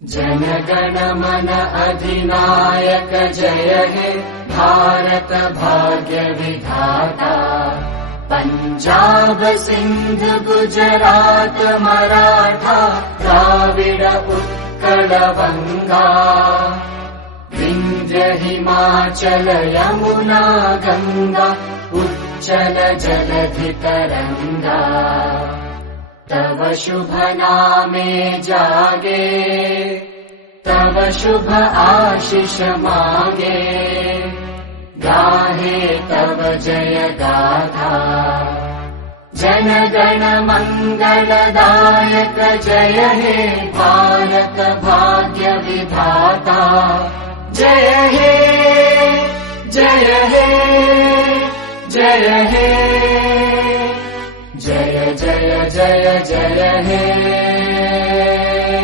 जन मन अधिनायक जय हे भारत भाग्य विधाता। पंजाब सिंध गुजरात मराठा द्राविड उत्कल बंगा। विंध्य हिमाचल यमुना गंगा उच्चल जलधि तरंगा। तव शुभ नामे जागे तव शुभ आशीष मागे। गाहे तव जय गाथा जन गण मंगलदायक जय हे भारत भाग्य विधाता। जय हे जय हे जय हे जय जय जय जय हे।